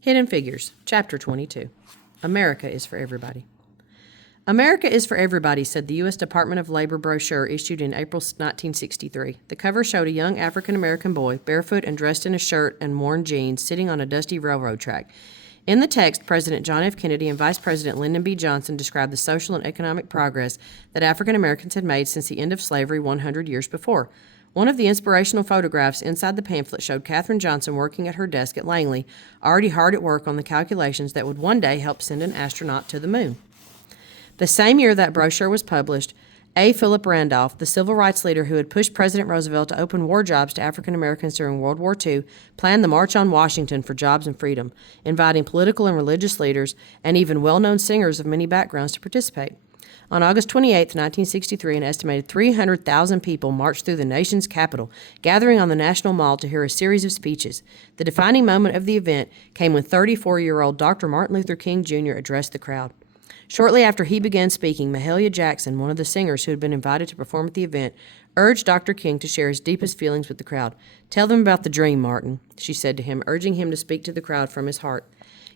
Hidden Figures, Chapter 22. America is for everybody. America is for everybody, said the U.S. Department of Labor brochure issued in April 1963. The cover showed a young African-American boy, barefoot and dressed in a shirt and worn jeans, sitting on a dusty railroad track. In the text, President John F. Kennedy and Vice President Lyndon B. Johnson described the social and economic progress that African Americans had made since the end of slavery 100 years before. One of the inspirational photographs inside the pamphlet showed Katherine Johnson working at her desk at Langley, already hard at work on the calculations that would one day help send an astronaut to the moon. The same year that brochure was published, A. Philip Randolph, the civil rights leader who had pushed President Roosevelt to open war jobs to African Americans during World War II, planned the March on Washington for Jobs and Freedom, inviting political and religious leaders and even well-known singers of many backgrounds to participate. On August 28, 1963, an estimated 300,000 people marched through the nation's capital, gathering on the National Mall to hear a series of speeches. The defining moment of the event came when 34-year-old Dr. Martin Luther King Jr. addressed the crowd. Shortly after he began speaking, Mahalia Jackson, one of the singers who had been invited to perform at the event, urged Dr. King to share his deepest feelings with the crowd. "Tell them about the dream, Martin," she said to him, urging him to speak to the crowd from his heart.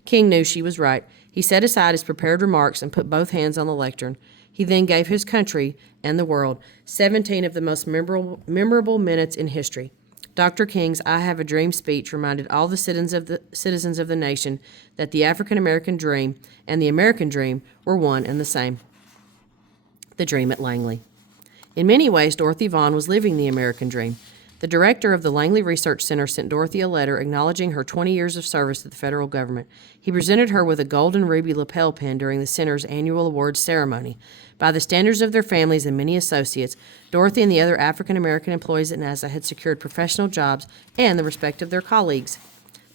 King knew she was right. He set aside his prepared remarks and put both hands on the lectern. He then gave his country and the world 17 of the most memorable minutes in history. Dr. King's I Have a Dream speech reminded all the citizens of the nation that the African American dream and the American dream were one and the same. The dream at Langley. In many ways, Dorothy Vaughan was living the American dream. The director of the Langley Research Center sent Dorothy a letter acknowledging her 20 years of service to the federal government. He presented her with a gold and ruby lapel pin during the center's annual awards ceremony. By the standards of their families and many associates, Dorothy and the other African American employees at NASA had secured professional jobs and the respect of their colleagues.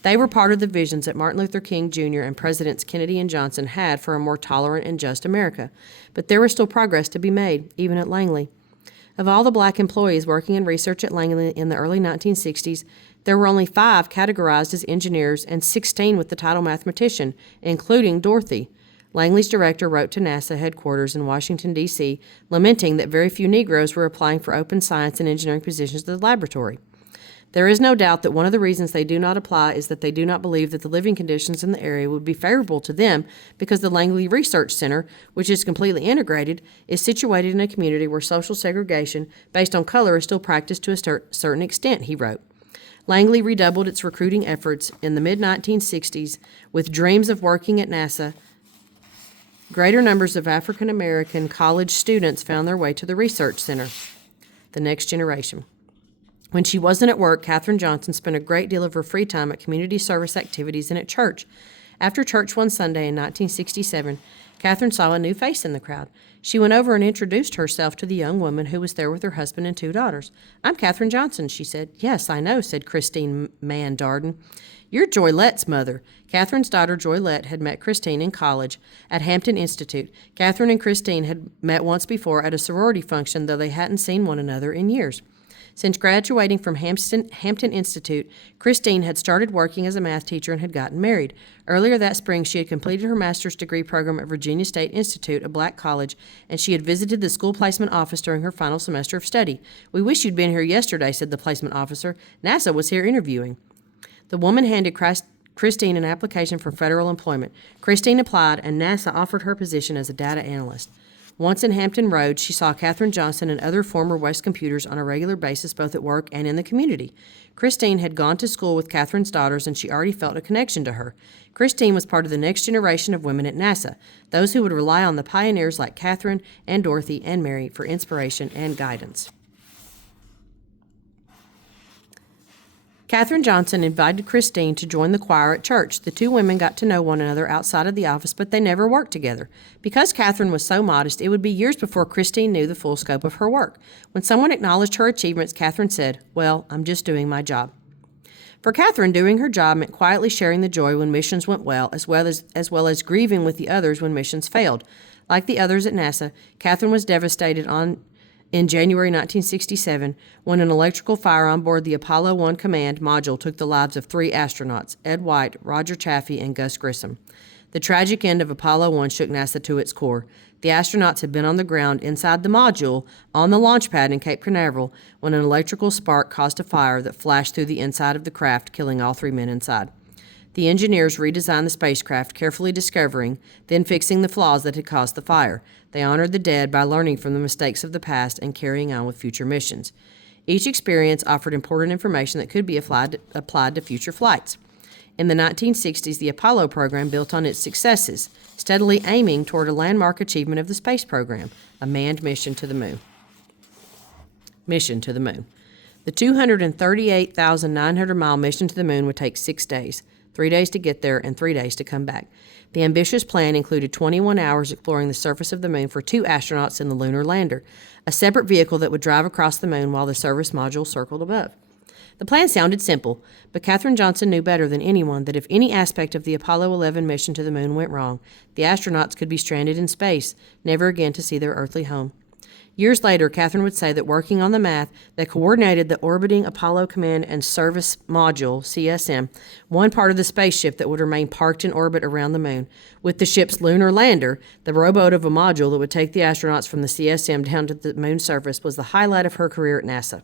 They were part of the visions that Martin Luther King Jr. and Presidents Kennedy and Johnson had for a more tolerant and just America. But there was still progress to be made, even at Langley. Of all the black employees working in research at Langley in the early 1960s, there were only 5 categorized as engineers and 16 with the title mathematician, including Dorothy. Langley's director wrote to NASA headquarters in Washington, D.C., lamenting that very few Negroes were applying for open science and engineering positions at the laboratory. There is no doubt that one of the reasons they do not apply is that they do not believe that the living conditions in the area would be favorable to them because the Langley Research Center, which is completely integrated, is situated in a community where social segregation based on color is still practiced to a certain extent, he wrote. Langley redoubled its recruiting efforts in the mid-1960s with dreams of working at NASA. Greater numbers of African American college students found their way to the research center. The next generation. When she wasn't at work, Katherine Johnson spent a great deal of her free time at community service activities and at church. After church one Sunday in 1967, Katherine saw a new face in the crowd. She went over and introduced herself to the young woman who was there with her husband and 2 daughters. "I'm Katherine Johnson," she said. "Yes, I know," said Christine Mann Darden. "You're Joylette's mother." Katherine's daughter, Joylette, had met Christine in college at Hampton Institute. Katherine and Christine had met once before at a sorority function, though they hadn't seen one another in years. Since graduating from Hampton Institute, Christine had started working as a math teacher and had gotten married. Earlier that spring, she had completed her master's degree program at Virginia State Institute, a black college, and she had visited the school placement office during her final semester of study. "We wish you'd been here yesterday," said the placement officer. "NASA was here interviewing." The woman handed Christine an application for federal employment. Christine applied, and NASA offered her position as a data analyst. Once in Hampton Roads, she saw Katherine Johnson and other former West computers on a regular basis both at work and in the community. Christine had gone to school with Katherine's daughters, and she already felt a connection to her. Christine was part of the next generation of women at NASA, those who would rely on the pioneers like Katherine and Dorothy and Mary for inspiration and guidance. Katherine Johnson invited Christine to join the choir at church. The 2 women got to know one another outside of the office, but they never worked together. Because Katherine was so modest, it would be years before Christine knew the full scope of her work. When someone acknowledged her achievements, Katherine said, "Well, I'm just doing my job." For Katherine, doing her job meant quietly sharing the joy when missions went well, as well as grieving with the others when missions failed. Like the others at NASA, Katherine was devastated in January 1967, when an electrical fire on board the Apollo 1 command module took the lives of 3 astronauts, Ed White, Roger Chaffee, and Gus Grissom. The tragic end of Apollo 1 shook NASA to its core. The astronauts had been on the ground inside the module on the launch pad in Cape Canaveral when an electrical spark caused a fire that flashed through the inside of the craft, killing all 3 men inside. The engineers redesigned the spacecraft, carefully discovering, then fixing the flaws that had caused the fire. They honored the dead by learning from the mistakes of the past and carrying on with future missions. Each experience offered important information that could be applied to future flights. In the 1960s, the Apollo program built on its successes, steadily aiming toward a landmark achievement of the space program, a manned mission to the moon. The 238,900-mile mission to the moon would take 6 days, 3 days to get there and 3 days to come back. The ambitious plan included 21 hours exploring the surface of the moon for 2 astronauts in the lunar lander, a separate vehicle that would drive across the moon while the service module circled above. The plan sounded simple, but Katherine Johnson knew better than anyone that if any aspect of the Apollo 11 mission to the moon went wrong, the astronauts could be stranded in space, never again to see their earthly home. Years later, Katherine would say that working on the math that coordinated the Orbiting Apollo Command and Service Module, CSM, one part of the spaceship that would remain parked in orbit around the moon, with the ship's lunar lander, the rowboat of a module that would take the astronauts from the CSM down to the moon's surface, was the highlight of her career at NASA.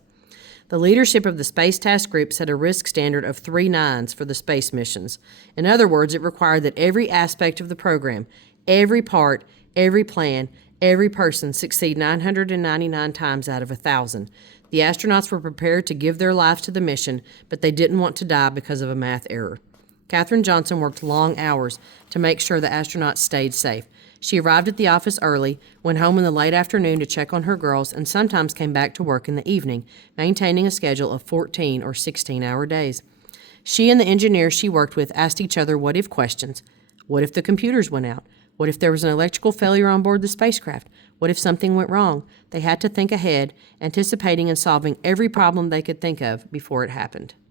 The leadership of the Space Task Group set a risk standard of 3 nines for the space missions. In other words, it required that every aspect of the program, every part, every plan, every person succeed 999 times out of 1,000. The astronauts were prepared to give their lives to the mission, but they didn't want to die because of a math error. Katherine Johnson worked long hours to make sure the astronauts stayed safe. She arrived at the office early, went home in the late afternoon to check on her girls, and sometimes came back to work in the evening, maintaining a schedule of 14 or 16-hour days. She and the engineers she worked with asked each other what-if questions. What if the computers went out? What if there was an electrical failure on board the spacecraft? What if something went wrong? They had to think ahead, anticipating and solving every problem they could think of before it happened.